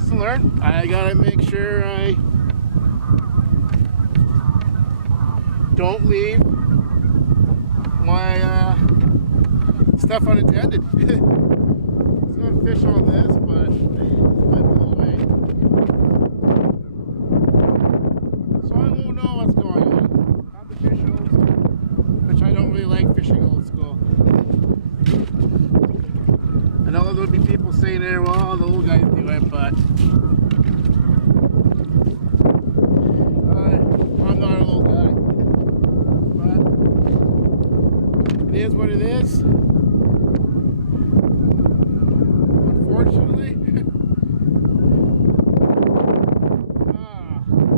lesson learned. I gotta make sure I don't leave my stuff unattended. There's no fish on this, but it might blow away. So I won't know what's going on. Not the fish old school, which I don't really like fishing old school. I know there would be people saying there, well, the old guys do it, but I'm not an old guy. But it is what it is. Unfortunately, it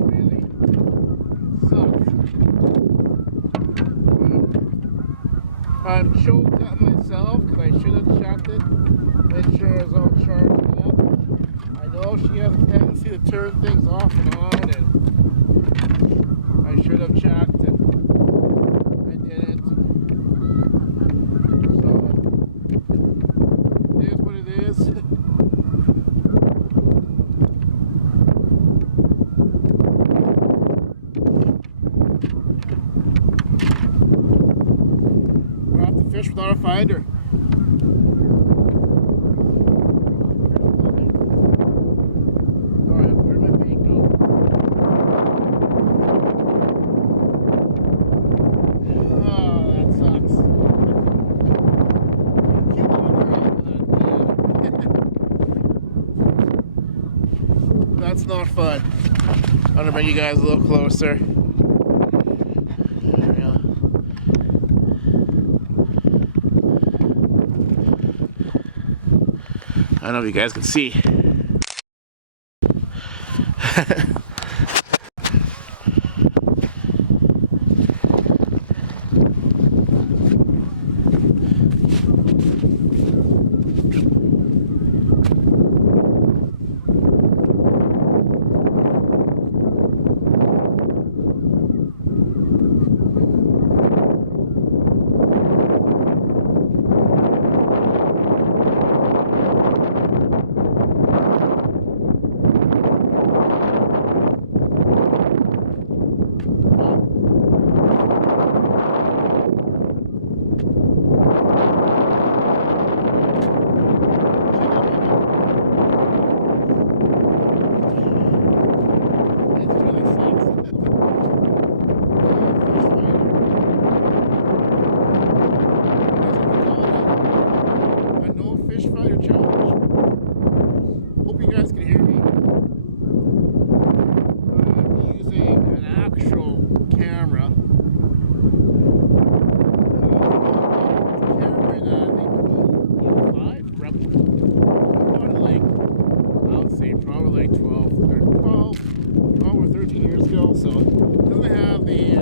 really sucks. I'm choked up myself because I should have checked it. Make sure it's all charged up. I know she has a tendency to turn things off and on, and I should have checked it. I didn't. So it is what it is. We'll have to fish without a finder. That's not fun. I'm gonna bring you guys a little closer. There we go. I don't know if you guys can see. Hope you guys can hear me. I'm using an actual camera. Camera in I think E5 probably like, I would say probably like 12 or 13 years ago. So it doesn't have the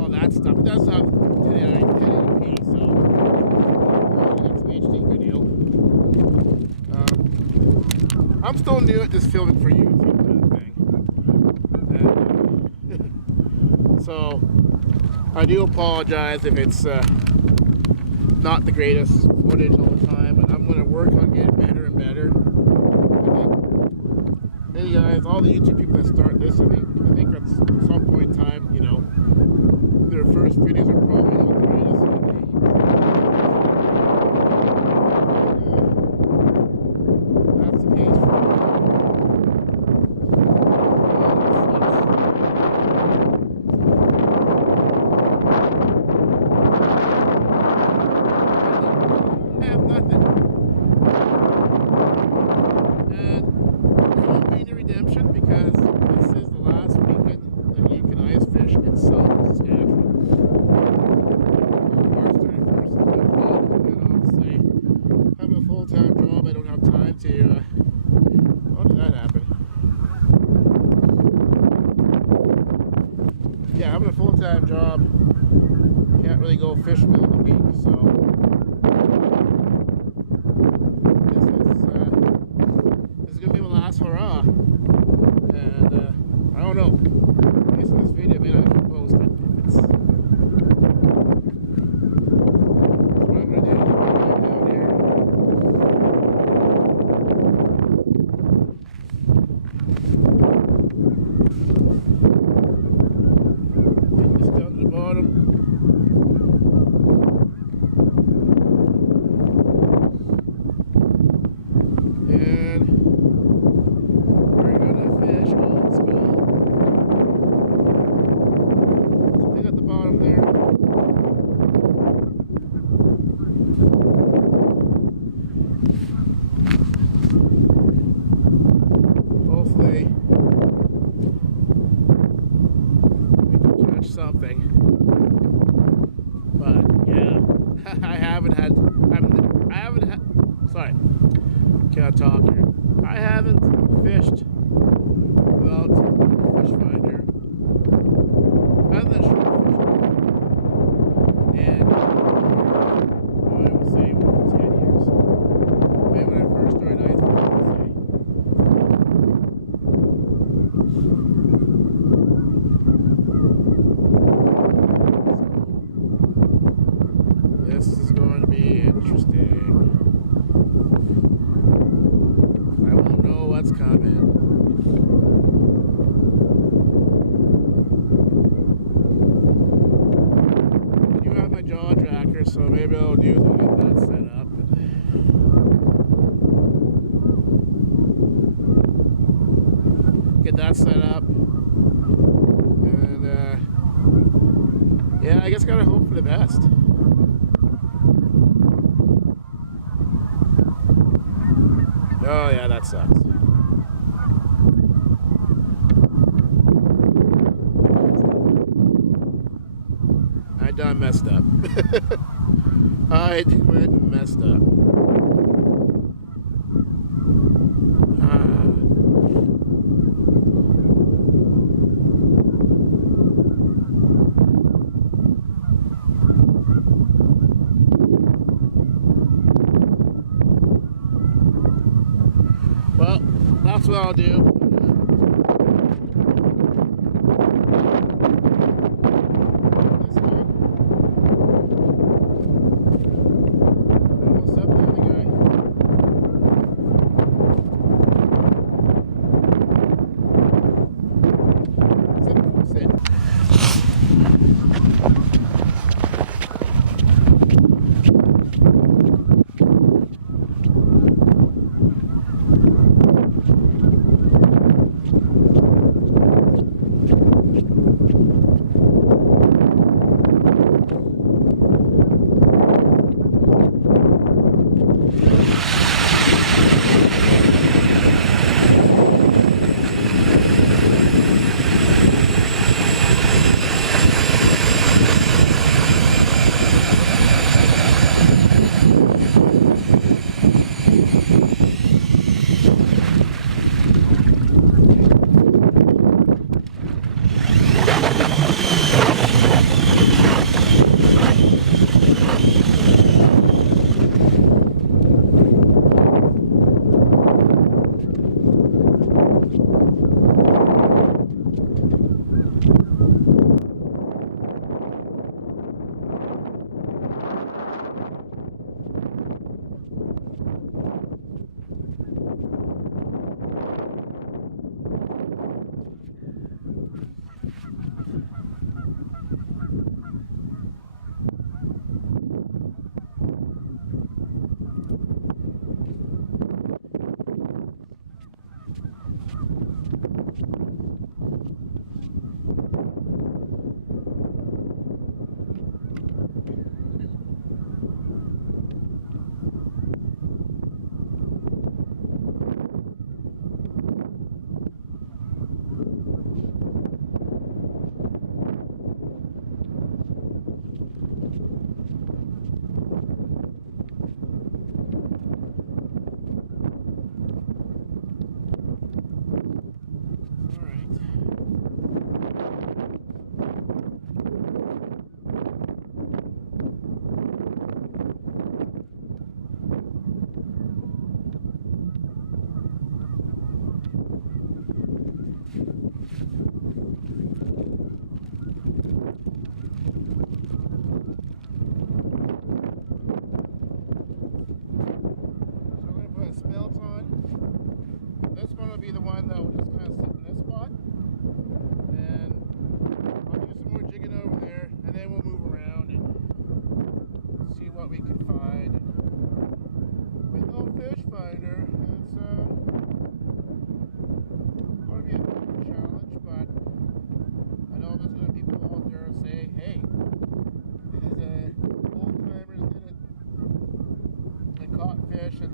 all that stuff. It does have 1080p, so it's an HD video. I'm still new at this filming for YouTube kind of thing. And, so I do apologize if it's not the greatest footage all the time, but I'm going to work on getting better and better. I think, hey guys, all the YouTube people that start this, I think at some point in time, you know, their first videos are probably not the greatest, and that's the case for me. I have nothing. And there won't be any redemption because this is the last weekend that you can ice fish in southern Saskatchewan. March 31st is Wednesday, and obviously having a full-time job, I don't have time to, how did that happen? Yeah, having a full-time job, can't really go fish middle of the week, so this is gonna be my last hurrah, and I don't know. Based on this video, maybe I should post it. It's what I'm gonna do is I'm gonna drive down here. bottom. And we're gonna fish old school. Something at the bottom there. Hopefully we can catch something. But yeah, I haven't had. Sorry, can't talk here. I haven't fished without a fish finder. Other than short fishing. And I would say over 10 years. Maybe when I first started ice fishing, I would say. So this is going to be interesting. I won't know what's coming. I do have my jaw tracker, so maybe I'll do is I'll get that set up. Get that set up. And yeah, I guess gotta hope for the best. Oh yeah, that sucks. I done messed up. I went and messed up. Well, that's what I'll do.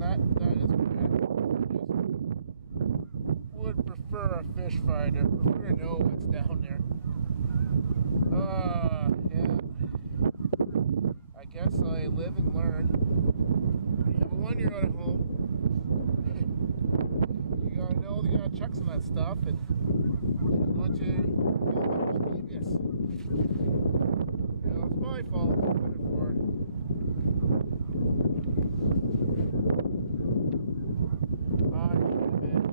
that is correct. I just would prefer a fish finder. Prefer to know what's down there. Yeah. I guess I live and learn. When you have a 1-year-old at home, you gotta know you gotta check some of that stuff, and she's going to be a little mischievous. You know, it's my fault. I put it for. I should have been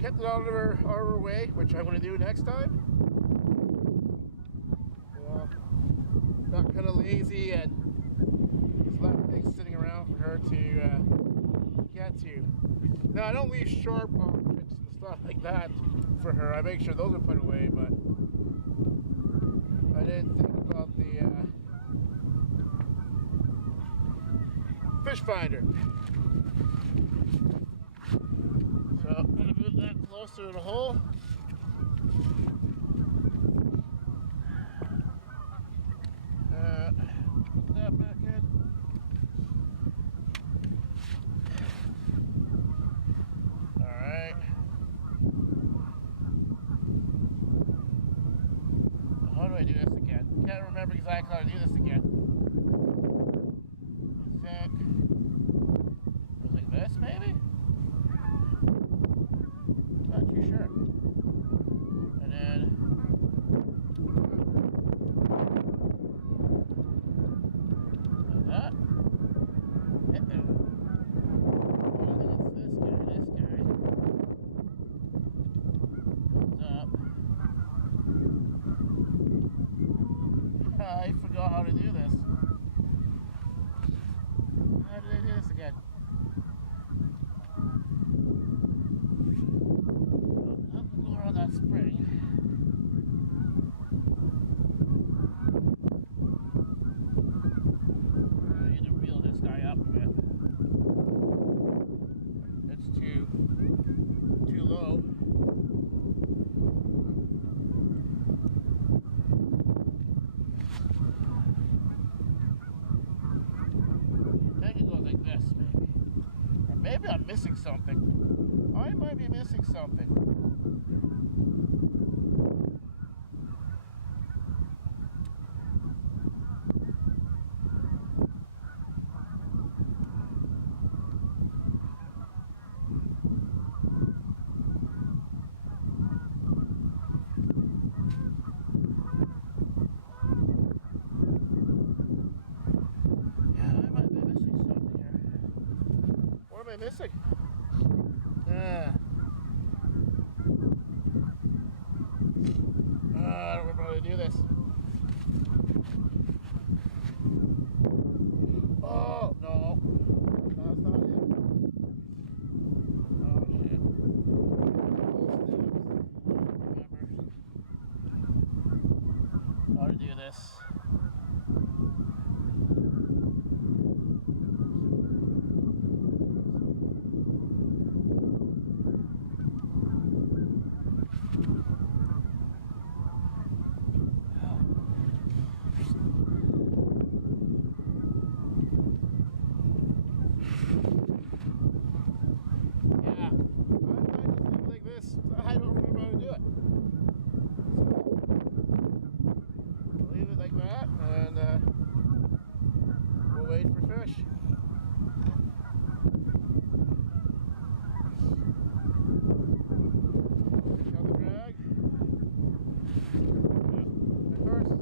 kept it out of our way, which I'm going to do next time. You know, got kind of lazy and just left things sitting around for her to get to. Now, I don't leave sharp objects and stuff like that for her. I make sure those are put away, but I didn't think about the fish finder. So I'm going to move that closer to the hole. Put that back in. Alright. How do I do this again? Can't remember exactly how to do this again. I think it was like this, maybe? Not too sure. And then like that. Well, I think it's this guy. This guy comes up. I forgot how to do this. How did I do this again? Go around that spring. I need to reel this guy up a bit. It's too low. I think it goes like this, maybe. Or maybe I'm missing something. I might be missing something. What am I missing? I don't remember how to do this. Oh, no. That's not it. Oh, shit. Those steps. I don't remember how to do this. I don't remember how to do it. So, I'll leave it like that, and we'll wait for fish. Check out the drag. At first,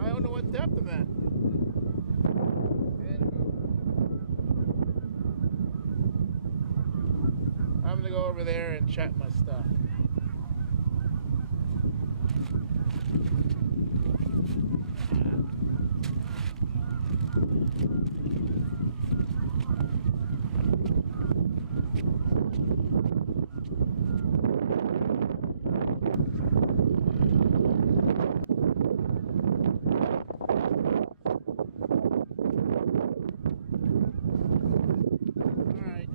I don't know what depth I'm at. I'm gonna go over there and check my stuff. All right.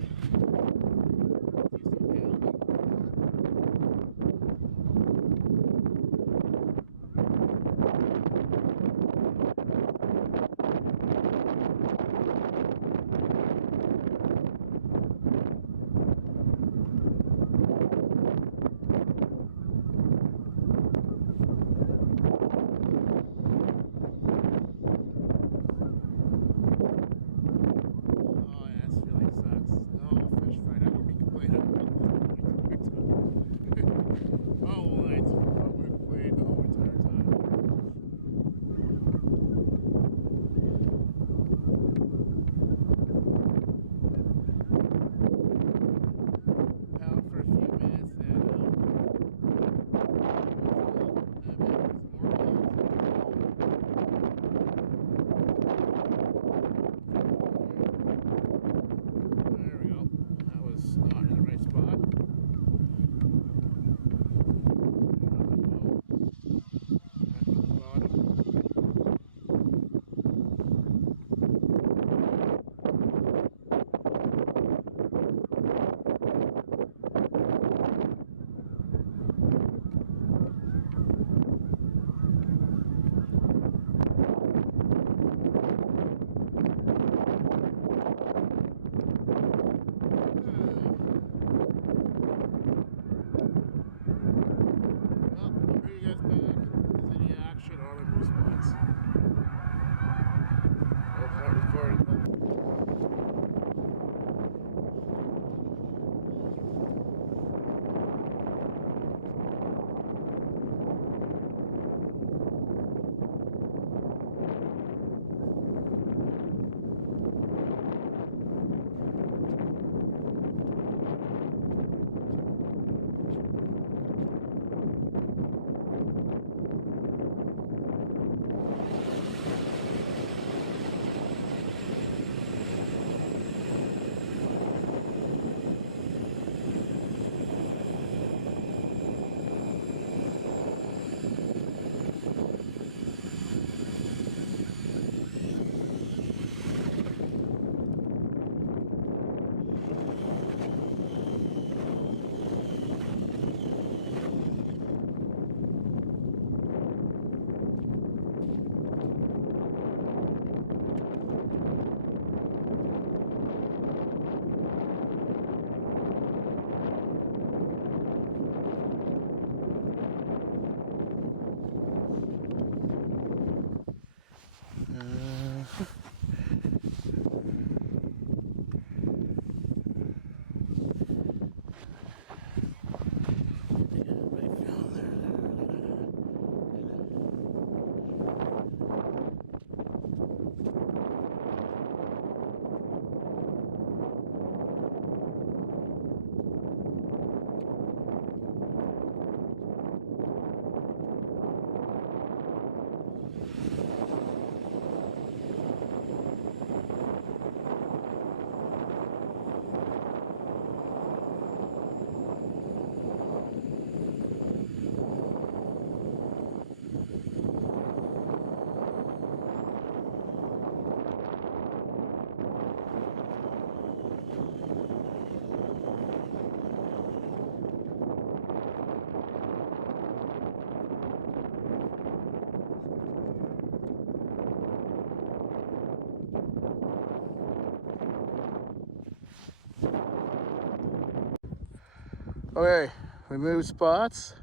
Okay, we moved spots.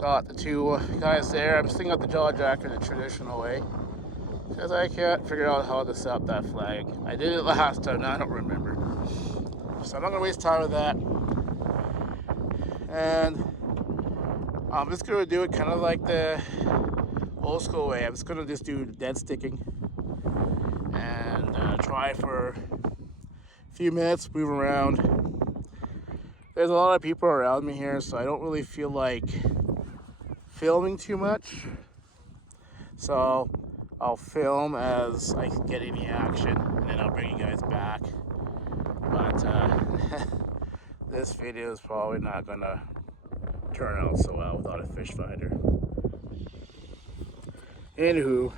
Got the two guys there. I'm sticking out the jaw jacker the traditional way because I can't figure out how to set up that flag. I did it last time, now I don't remember. So I'm not gonna waste time with that. And I'm just gonna do it kind of like the old school way. I'm just gonna just do dead sticking and try for a few minutes, move around. There's a lot of people around me here, so I don't really feel like filming too much. So I'll film as I get any action, and then I'll bring you guys back. But this video is probably not gonna turn out so well without a fish finder. Anywho,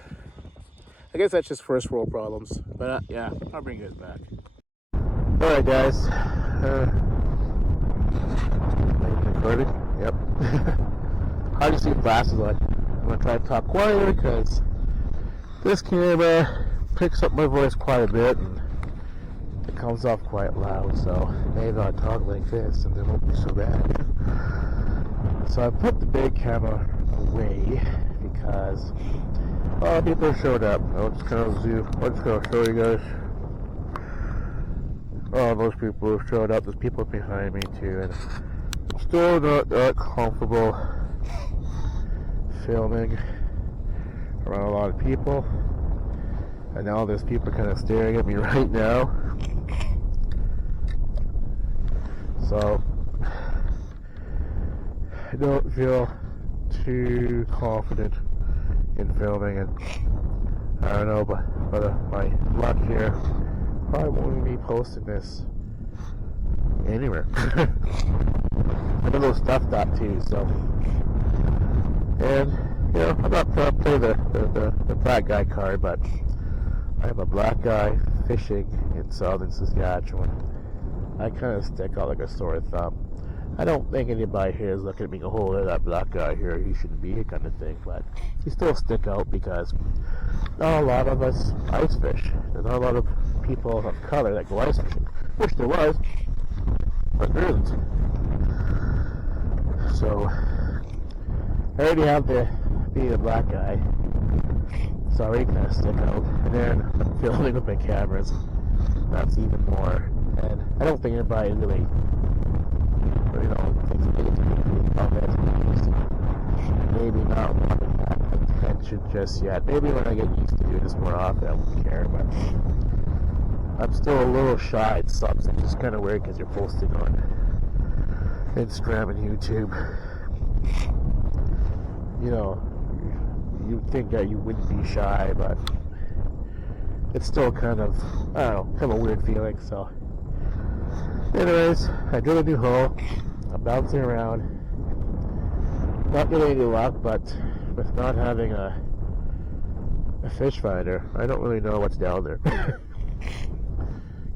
I guess that's just first world problems. But yeah, I'll bring you guys back. Alright guys, recording? Yep. Hard to see glasses on. I'm gonna try to talk quieter because this camera picks up my voice quite a bit and it comes off quite loud, so maybe I'll talk like this and it won't be so bad. So I put the big camera away because a lot of people showed up. I'm just gonna show you guys. Oh, most people have showed up. There's people behind me too, and I'm still not that comfortable filming around a lot of people. And now there's people kind of staring at me right now. So I don't feel too confident in filming, and I don't know, but my luck here, probably won't be posting this anywhere. I'm a little stuffed up too, so. And you know, I'm not trying to play the black guy card, but I'm a black guy fishing in southern Saskatchewan. I kind of stick out like a sore thumb. I don't think anybody here is looking at me and go, oh, that black guy here, he shouldn't be here kind of thing, but you still stick out because not a lot of us ice fish. There's not a lot of people of color that go ice fishing. Wish there was, but there isn't. So I already have to be the black guy, so I already kind of stick out. And then I'm filming with my cameras. That's even more. And I don't think anybody really thinks of it. Maybe not wanting that attention just yet. Maybe when I get used to doing this more often, I won't care. But I'm still a little shy at something. It's just kind of weird because you're posting on Instagram and YouTube. You know, you'd think that you wouldn't be shy, but it's still kind of, I don't know, kind of a weird feeling. So anyways, I drilled a new hole. I'm bouncing around. Not getting any luck, but with not having a fish finder, I don't really know what's down there.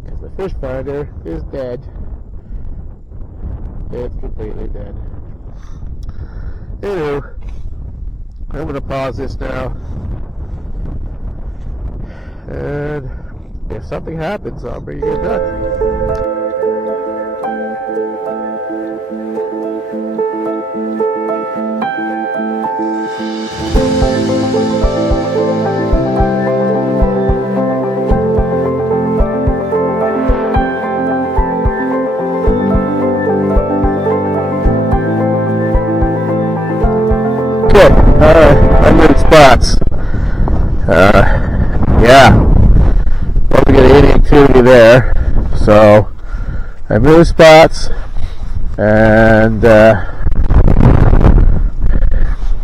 Because the fish finder is dead. It's completely dead. Anywho, I'm going to pause this now. And if something happens, I'll bring you back. I'm in spots. Yeah, probably get any activity there. So I moved spots, and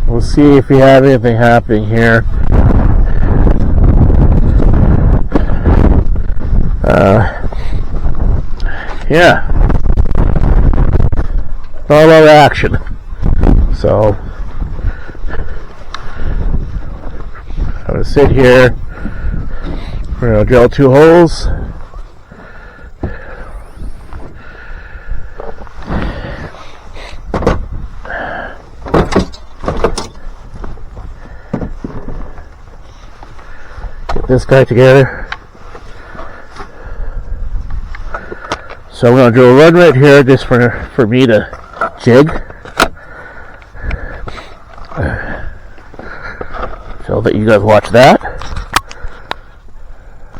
we'll see if we have anything happening here. Yeah, not a lot of action. So I'm going to sit here. We're going to drill 2 holes. Get this guy together. So I'm going to do a run right here just for me to jig. So I'll let you guys watch that.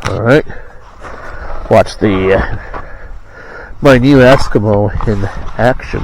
Alright. Watch the my new Eskimo in action.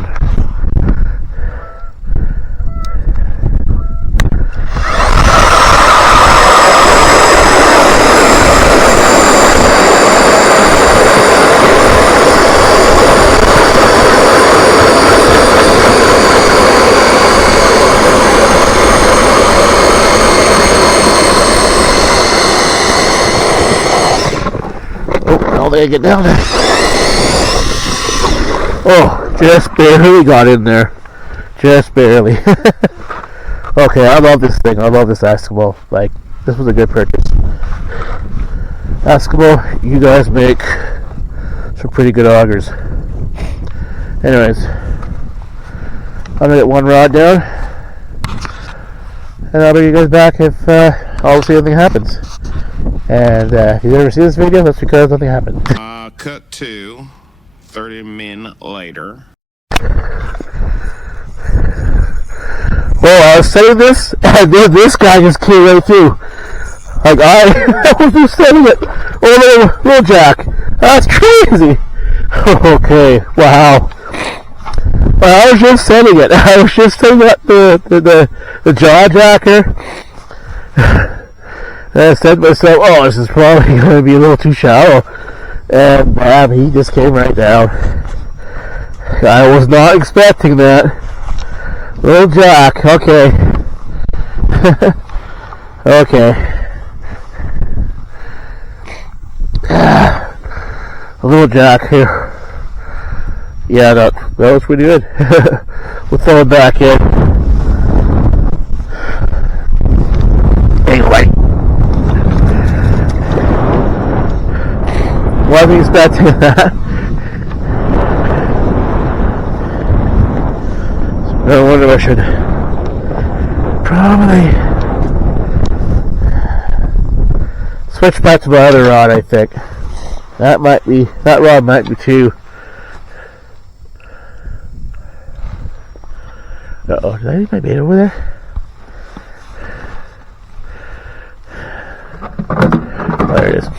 How did I get down there? Oh, just barely got in there. Just barely. Okay, I love this thing. I love this Eskimo. Like, this was a good purchase. Eskimo, you guys make some pretty good augers. Anyways, I'm gonna get one rod down, and I'll bring you guys back if obviously anything happens. And if you've ever seen this video, that's because nothing happened. Cut to 30 minutes later. Well, I was saying this, and then this guy just came right through. Like, I was just saying it. Oh, little Jack. That's crazy. Okay, wow. Well, I was just setting it. I was just setting up the jaw jacker. And I said to myself, oh, this is probably going to be a little too shallow. And bam, he just came right down. I was not expecting that. Little Jack, okay. Okay. A little Jack here. Yeah, that was pretty good. We'll throw it back in. Anyway. Wasn't expecting that. So I wonder if I should probably switch back to my other rod. I think that rod might be too. Uh-oh, did I leave my bait over there? There it is.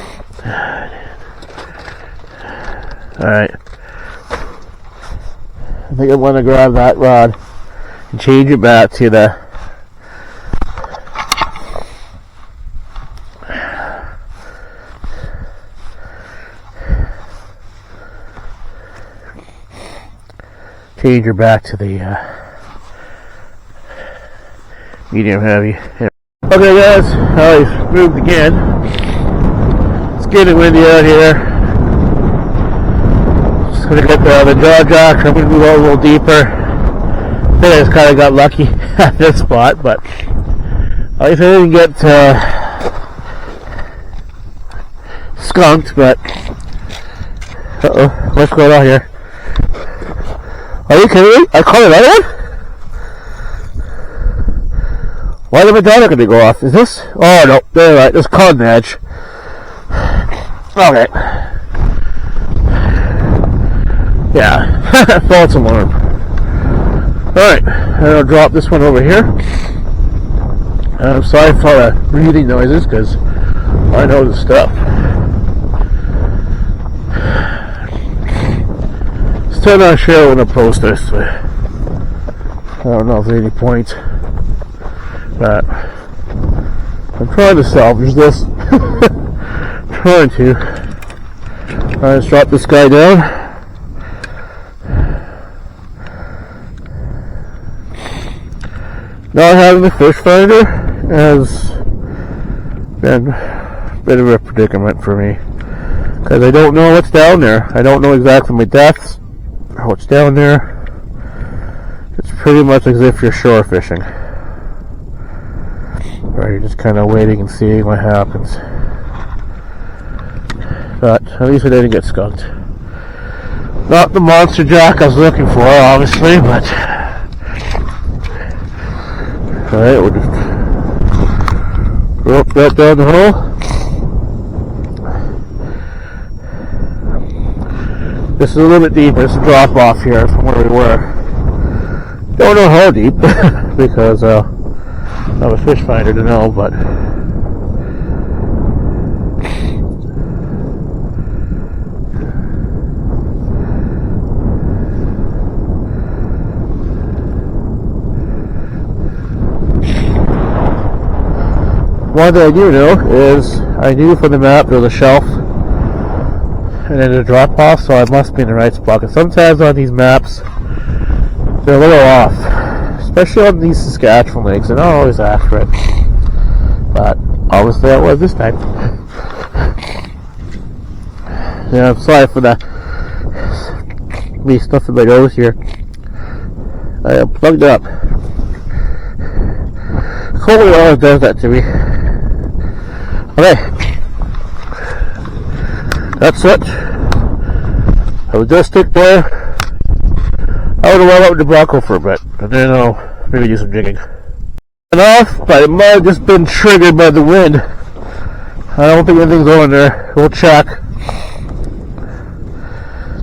Alright. I think I want to grab that rod and change it back to the medium heavy. Yeah. Okay guys, I moved again. It's getting windy out here. Just gonna get the jaw jack. I'm gonna move out a little deeper. I think I just kind of got lucky at this spot, but at least I didn't get skunked. But what's going on here? Are you kidding me? I caught another one? Why did my daughter gonna go off? Is this? Oh no, they're right. It's caught an edge. Okay. Yeah, false alarm. Alright, I'll drop this one over here. I'm sorry for the breathing noises because I know the stuff. Still not sure when to post this. I don't know if there's any point. But I'm trying to salvage this. Trying to. Let's drop this guy down. Not having the fish finder has been a bit of a predicament for me. Because I don't know what's down there. I don't know exactly my depths or what's down there. It's pretty much as if you're shore fishing. Or you're just kind of waiting and seeing what happens. But at least I didn't get skunked. Not the monster jack I was looking for, obviously, but alright, we'll just rope that down the hole. This is a little bit deeper. It's a drop off here from where we were. Don't know how deep because I'm a fish finder to know, but one thing I do know is I knew from the map there was a shelf and then a drop off, so I must be in the right spot. Because sometimes on these maps they're a little off, especially on these Saskatchewan lakes. They're not always accurate, but obviously I was this time. Yeah, I'm sorry for that. Me stuffing my nose here. I am plugged up. Cold always does that to me. Okay, that's it. I will just stick there. I would warm up the Bronco for a bit, and then I'll maybe do some jigging. Enough, but it might have just been triggered by the wind. I don't think anything's going there. We'll check.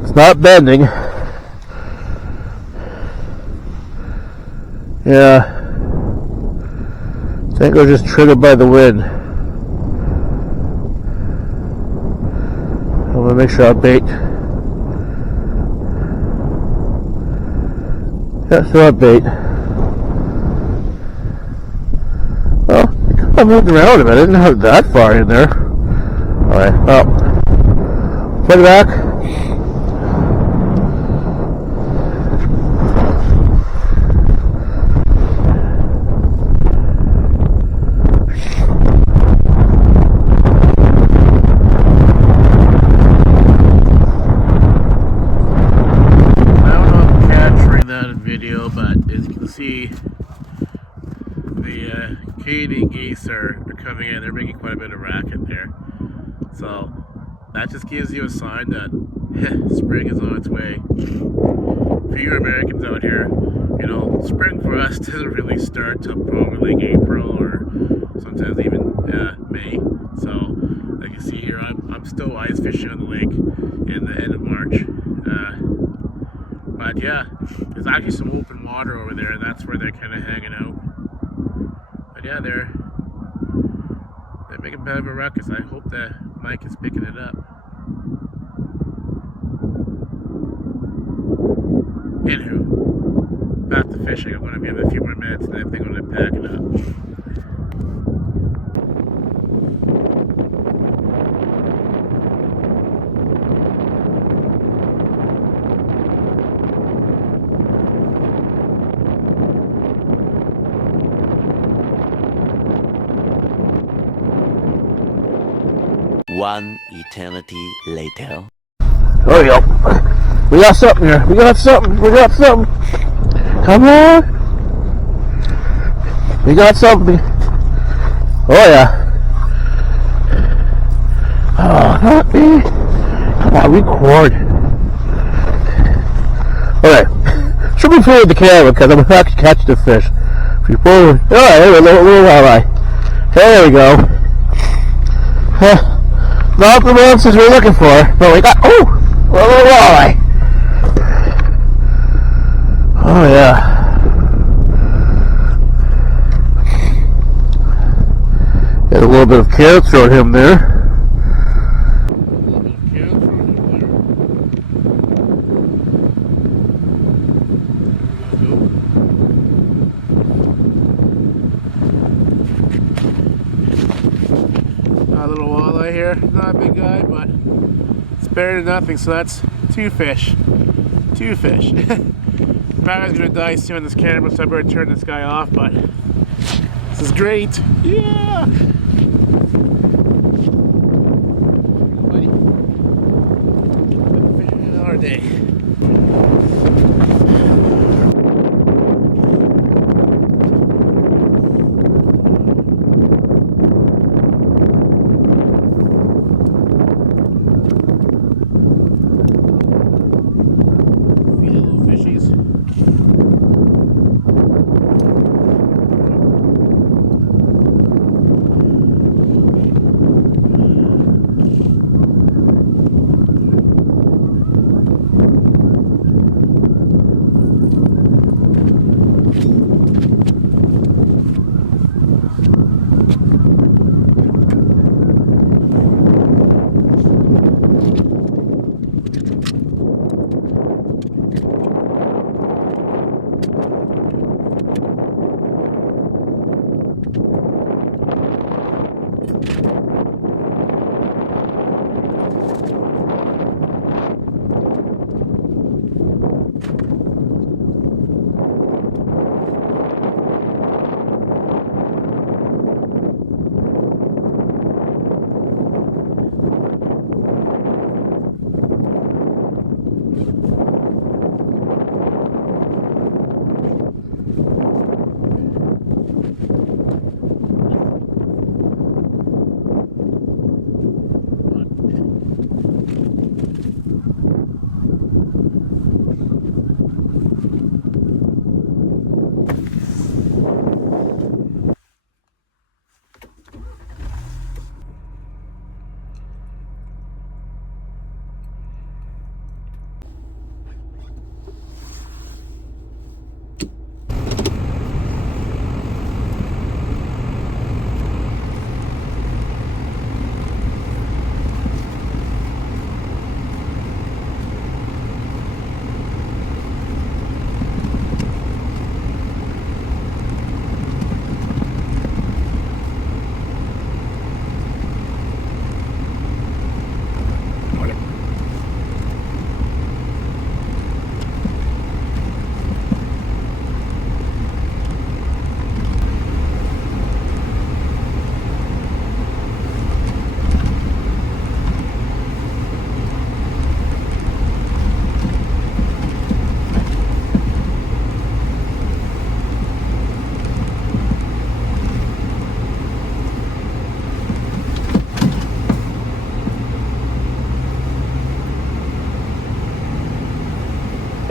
It's not bending. Yeah. I think it was just triggered by the wind. I'm gonna make sure I bait. Yeah, still have bait. Well, I moved around a bit. I didn't have that far in there. Alright, well, put it back. But as you can see, the Canadian geese are coming in. They're making quite a bit of racket there. So that just gives you a sign that spring is on its way. For you Americans out here, you know, spring for us doesn't really start till probably like April or sometimes even May. So like you see here, I'm still ice fishing on the lake in the end of March. But yeah, there's actually some open water over there, and that's where they're kind of hanging out. But yeah, they're making a bit of a ruckus. I hope that Mike is picking it up. Anywho, back to fishing. I'm going to give it a few more minutes, and I think I'm going to pack it up. One eternity later. There we go. We got something here. We got something. We got something. Come on. We got something. Oh yeah. Oh, not me. Come on, record. Alright. Should be forward the camera because I'm about to catch the fish. Alright, a little walleye. There we go. Not the monsters we're looking for, but we got, oh, a little walleye. Oh yeah. Got a little bit of carrot thrown him there. A little walleye here, not a big guy, but it's better than nothing. So that's two fish. Two fish. Battery's gonna die soon on this camera, so I better turn this guy off. But this is great. Yeah. Buddy. Fishing another day.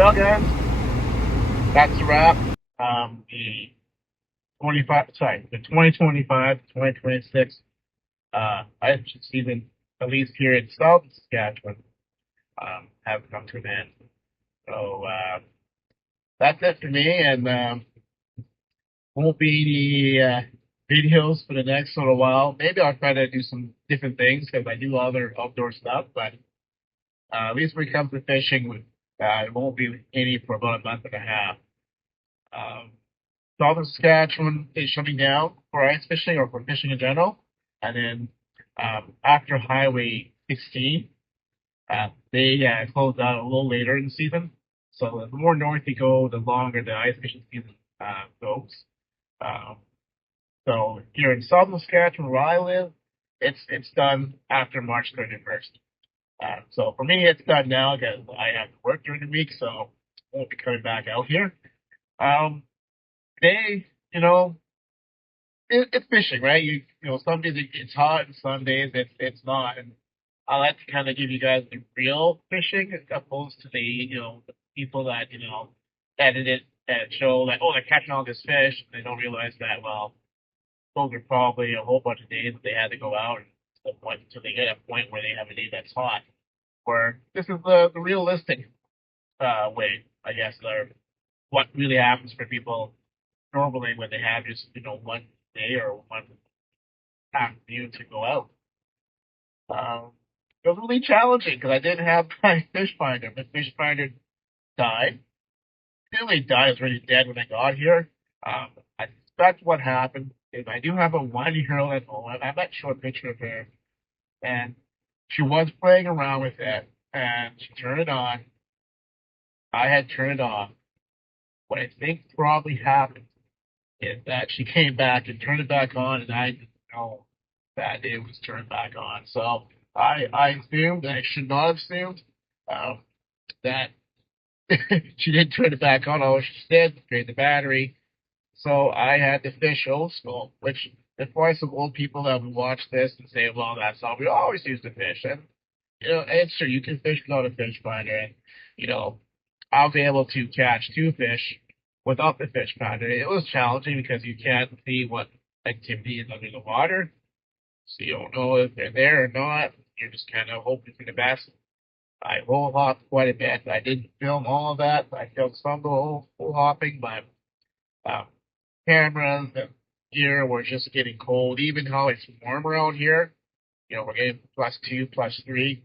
Well, guys, that's a wrap. The 2025-2026 ice season, at least here in South Saskatchewan, have come to an end. So that's it for me, and won't be any videos for the next little while. Maybe I'll try to do some different things because I do other outdoor stuff, but at least when it comes to fishing, it won't be any for about a month and a half. Southern Saskatchewan is shutting down for ice fishing or for fishing in general. And then after Highway 16, they close out a little later in the season. So the more north you go, the longer the ice fishing season goes. So here in Southern Saskatchewan, where I live, it's done after March 31st. So for me, it's done now because I have to work during the week, so I won't be coming back out here. Today, it's fishing, right? Some days it's hot and some days it's not. And I like to kind of give you guys the real fishing as opposed to the people that, edit it and show like, oh, they're catching all this fish. And they don't realize that, well, those are probably a whole bunch of days that they had to go out until they get a point where they have a day that's hot. Where this is the realistic way, I guess, or what really happens for people normally when they have just, one day or one afternoon to go out. It was really challenging because I didn't have my fish finder. My fish finder died. It didn't really die. It was already dead when I got here. I suspect what happened is I do have a 1-year-old at home. I'm not sure a picture of her. And she was playing around with it. And she turned it on. I had turned it off. What I think probably happened is that she came back and turned it back on, and I didn't know that it was turned back on. So I assumed, and I should not have assumed, that she didn't turn it back on. All she did, drained the battery. So I had to fish old school, which there's probably some old people that would watch this and say, well, that's how we always used to fish. And, it's true, you can fish without a fish finder. And, I'll be able to catch 2 fish without the fish finder. It was challenging because you can't see what activity is under the water. So you don't know if they're there or not. You're just kind of hoping for the best. I hole hopped quite a bit. I didn't film all of that. I filmed some of the hole hopping, but cameras and gear were just getting cold. Even though it's warm around here, we're getting +2, +3.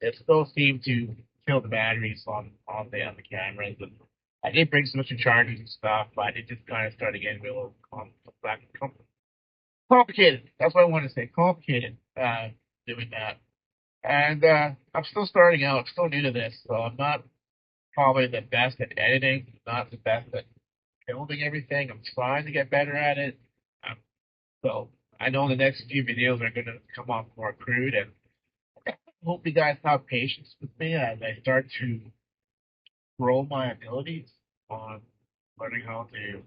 It still seemed to kill the batteries on the cameras. And I did bring some extra chargers and stuff, but it just kind of started getting real complicated. That's what I want to say. Complicated doing that. And I'm still starting out. I'm still new to this, so I'm not probably the best at editing. Not the best at filming everything. I'm trying to get better at it. So I know the next few videos are going to come off more crude, and I hope you guys have patience with me as I start to grow my abilities on learning how to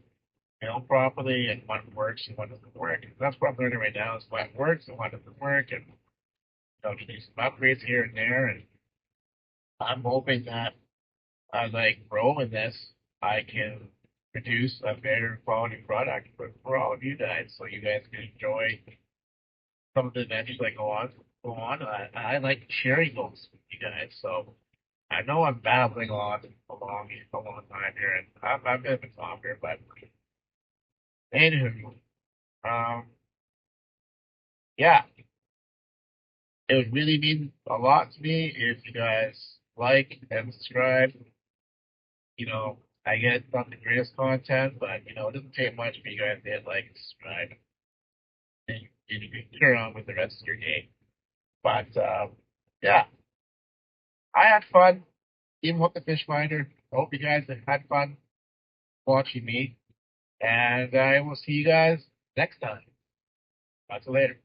film properly and what works and what doesn't work. And that's what I'm learning right now is what works and what doesn't work, and to do some upgrades here and there. And I'm hoping that as I grow in this, I can produce a better quality product for all of you guys, so you guys can enjoy some of the adventures I go on. I like sharing those with you guys. So I know I'm babbling on a long time here, and I'm a bit of a talker, but anywho, yeah, it would really mean a lot to me if you guys like and subscribe. I get not the greatest content, but it doesn't take much for you guys to hit like and subscribe, and you can carry on with the rest of your day. But yeah, I had fun even with the fish finder. I hope you guys have had fun watching me, and I will see you guys next time. Talk to you later.